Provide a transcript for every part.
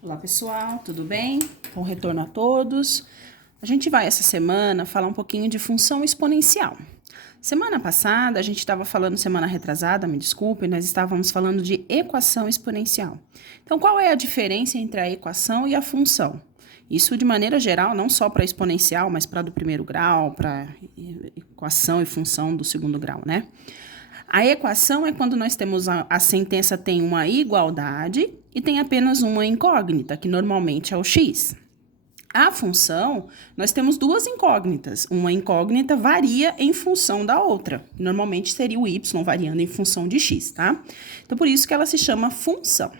Olá pessoal, tudo bem? Bom retorno a todos. A gente vai essa semana falar um pouquinho de função exponencial. Semana passada, a gente estava falando, semana retrasada, me desculpe, nós estávamos falando de equação exponencial. Então, qual é a diferença entre a equação e a função? Isso de maneira geral, não só para exponencial, mas para do primeiro grau, para equação e função do segundo grau, né? A equação é quando nós temos a sentença tem uma igualdade e tem apenas uma incógnita, que normalmente é o x. A função, nós temos duas incógnitas. Uma incógnita varia em função da outra. Normalmente seria o y variando em função de x, tá? Então, por isso que ela se chama função.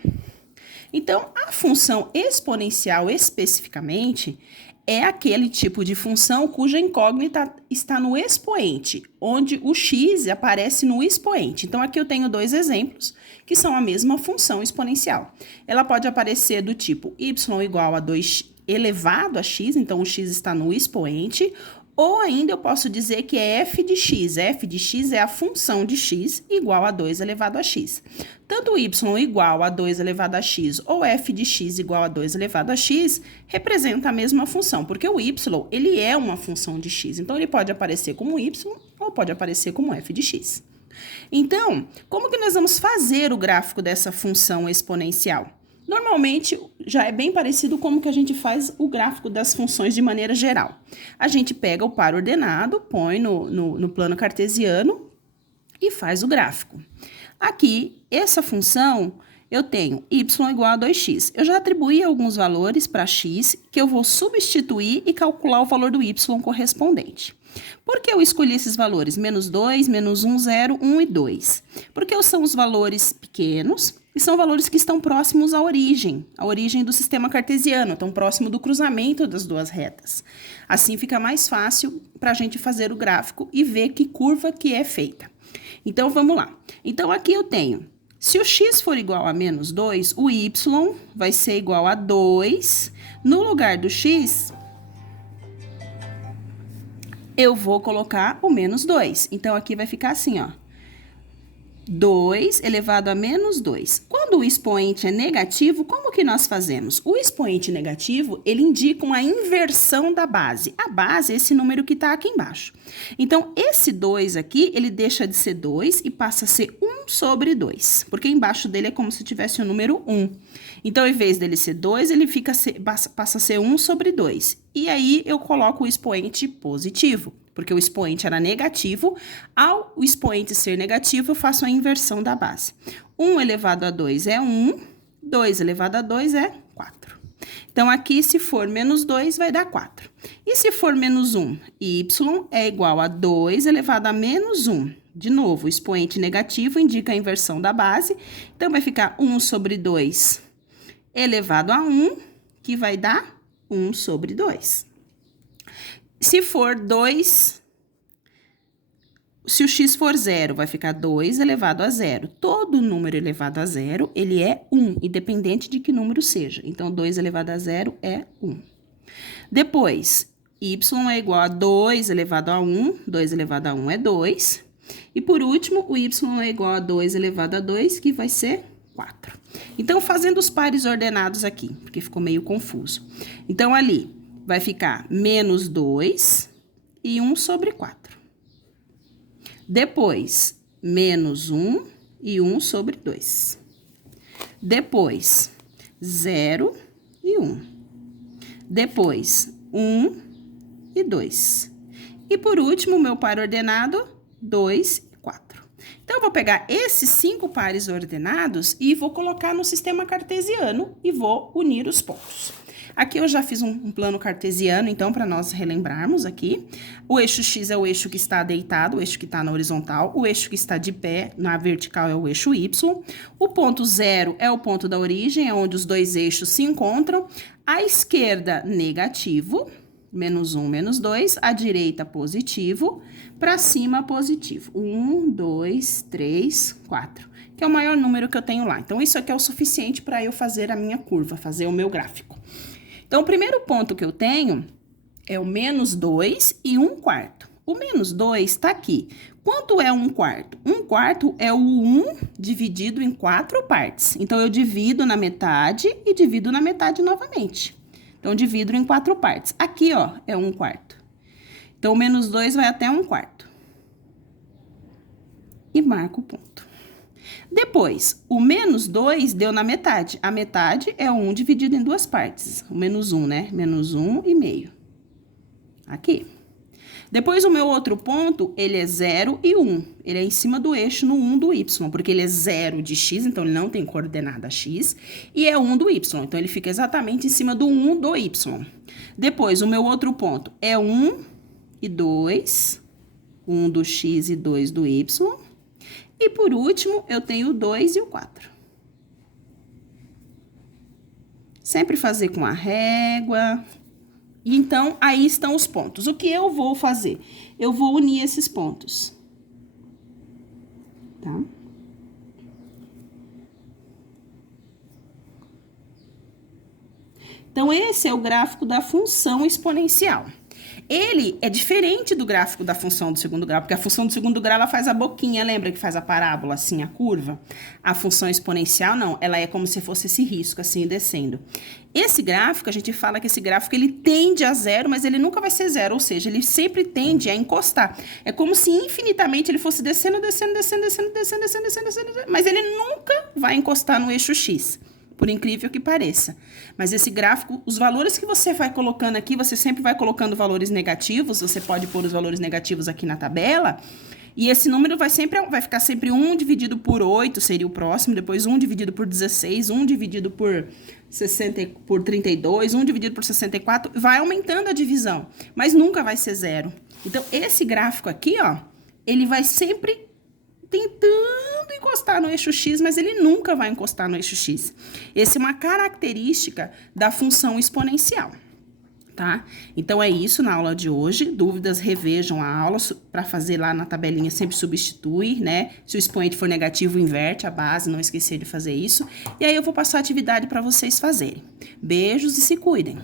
Então, a função exponencial, especificamente, é aquele tipo de função cuja incógnita está no expoente, onde o x aparece no expoente. Então, aqui eu tenho dois exemplos, que são a mesma função exponencial. Ela pode aparecer do tipo y igual a 2 elevado a x, então o x está no expoente, ou ainda eu posso dizer que é f de x. F de x é a função de x igual a 2 elevado a x. Tanto y igual a 2 elevado a x ou f de x igual a 2 elevado a x representa a mesma função, porque o y, ele é uma função de x. Então, ele pode aparecer como y ou pode aparecer como f de x. Então, como que nós vamos fazer o gráfico dessa função exponencial? Normalmente, já é bem parecido como que a gente faz o gráfico das funções de maneira geral. A gente pega o par ordenado, põe no plano cartesiano e faz o gráfico. Aqui, essa função, eu tenho y igual a 2x. Eu já atribuí alguns valores para x, que eu vou substituir e calcular o valor do y correspondente. Por que eu escolhi esses valores? Menos 2, menos 1, 0, 1 e 2. Porque são os valores pequenos e são valores que estão próximos à origem do sistema cartesiano, estão próximo do cruzamento das duas retas. Assim fica mais fácil para a gente fazer o gráfico e ver que curva que é feita. Então, vamos lá. Então, aqui eu tenho, se o x for igual a menos 2, o y vai ser igual a 2. No lugar do x, eu vou colocar o menos 2. Então, aqui vai ficar assim, ó. 2 elevado a menos 2. Quando o expoente é negativo, como que nós fazemos? O expoente negativo, ele indica uma inversão da base. A base é esse número que está aqui embaixo. Então, esse 2 aqui, ele deixa de ser 2 e passa a ser 1 sobre 2. Porque embaixo dele é como se tivesse o número 1. Então, em vez dele ser 2, ele passa a ser 1 sobre 2. E aí, eu coloco o expoente positivo. Porque o expoente era negativo, ao o expoente ser negativo, eu faço a inversão da base. 1 elevado a 2 é 1, 2 elevado a 2 é 4. Então, aqui, se for menos 2, vai dar 4. E se for menos 1, y é igual a 2 elevado a menos 1. De novo, o expoente negativo indica a inversão da base, então, vai ficar 1 sobre 2 elevado a 1, que vai dar 1 sobre 2. Se for 2, se o x for 0, vai ficar 2 elevado a 0. Todo número elevado a 0, ele é 1, independente de que número seja. Então, 2 elevado a 0 é 1. Depois, y é igual a 2 elevado a 1. 2 elevado a 1 é 2. E, por último, o y é igual a 2 elevado a 2, que vai ser 4. Então, fazendo os pares ordenados aqui, porque ficou meio confuso. Então, ali vai ficar menos 2 e 1 sobre 4. Depois, menos 1 e 1 sobre 2. Depois, 0 e 1. Depois, 1 e 2. E por último, meu par ordenado, 2 e 4. Então, eu vou pegar esses 5 pares ordenados e vou colocar no sistema cartesiano e vou unir os pontos. Aqui eu já fiz um plano cartesiano, então, para nós relembrarmos aqui. O eixo x é o eixo que está deitado, o eixo que está na horizontal. O eixo que está de pé, na vertical, é o eixo y. O ponto 0 é o ponto da origem, é onde os dois eixos se encontram. À esquerda, negativo, menos 1, menos 2. À direita, positivo. Para cima, positivo. 1, 2, 3, 4. Que é o maior número que eu tenho lá. Então, isso aqui é o suficiente para eu fazer a minha curva, fazer o meu gráfico. Então, o primeiro ponto que eu tenho é o menos 2 e 1 quarto. O menos 2 está aqui. Quanto é 1/4? 1/4 é o 1 dividido em 4 partes. Então, eu divido na metade e divido na metade novamente. Então, divido em 4 partes. Aqui, ó, é 1/4. Então, o menos 2 vai até 1/4. E marco o ponto. Depois, o menos 2 deu na metade. A metade é o 1 dividido em 2 partes. O menos 1, né? Menos 1,5. Aqui. Depois, o meu outro ponto, ele é 0 e 1. Ele é em cima do eixo no 1 do y, porque ele é 0 de x, então ele não tem coordenada x, e é 1 do y, então ele fica exatamente em cima do 1 do y. Depois, o meu outro ponto é 1 e 2, 1 do x e 2 do y. E por último, eu tenho o 2 e o 4. Sempre fazer com a régua. E então, aí estão os pontos. O que eu vou fazer? Eu vou unir esses pontos. Tá? Então, esse é o gráfico da função exponencial. Ele é diferente do gráfico da função do segundo grau, porque a função do segundo grau, ela faz a boquinha, lembra que faz a parábola, assim, a curva? A função exponencial, não, ela é como se fosse esse risco, assim, descendo. Esse gráfico, a gente fala que esse gráfico, ele tende a 0, mas ele nunca vai ser 0, ou seja, ele sempre tende a encostar. É como se infinitamente ele fosse descendo, descendo, descendo, descendo, descendo, descendo, descendo, descendo, mas ele nunca vai encostar no eixo X. Por incrível que pareça. Mas esse gráfico, os valores que você vai colocando aqui, você sempre vai colocando valores negativos, você pode pôr os valores negativos aqui na tabela, e esse número vai ficar sempre 1 dividido por 8, seria o próximo, depois 1 dividido por 16, 1 dividido por 32, 1 dividido por 64, vai aumentando a divisão, mas nunca vai ser 0. Então, esse gráfico aqui, ó, ele vai sempre tentando encostar no eixo X, mas ele nunca vai encostar no eixo X. Essa é uma característica da função exponencial, tá? Então, é isso na aula de hoje. Dúvidas, revejam a aula para fazer lá na tabelinha, sempre substitui, né? Se o expoente for negativo, inverte a base, não esquecer de fazer isso. E aí, eu vou passar a atividade para vocês fazerem. Beijos e se cuidem!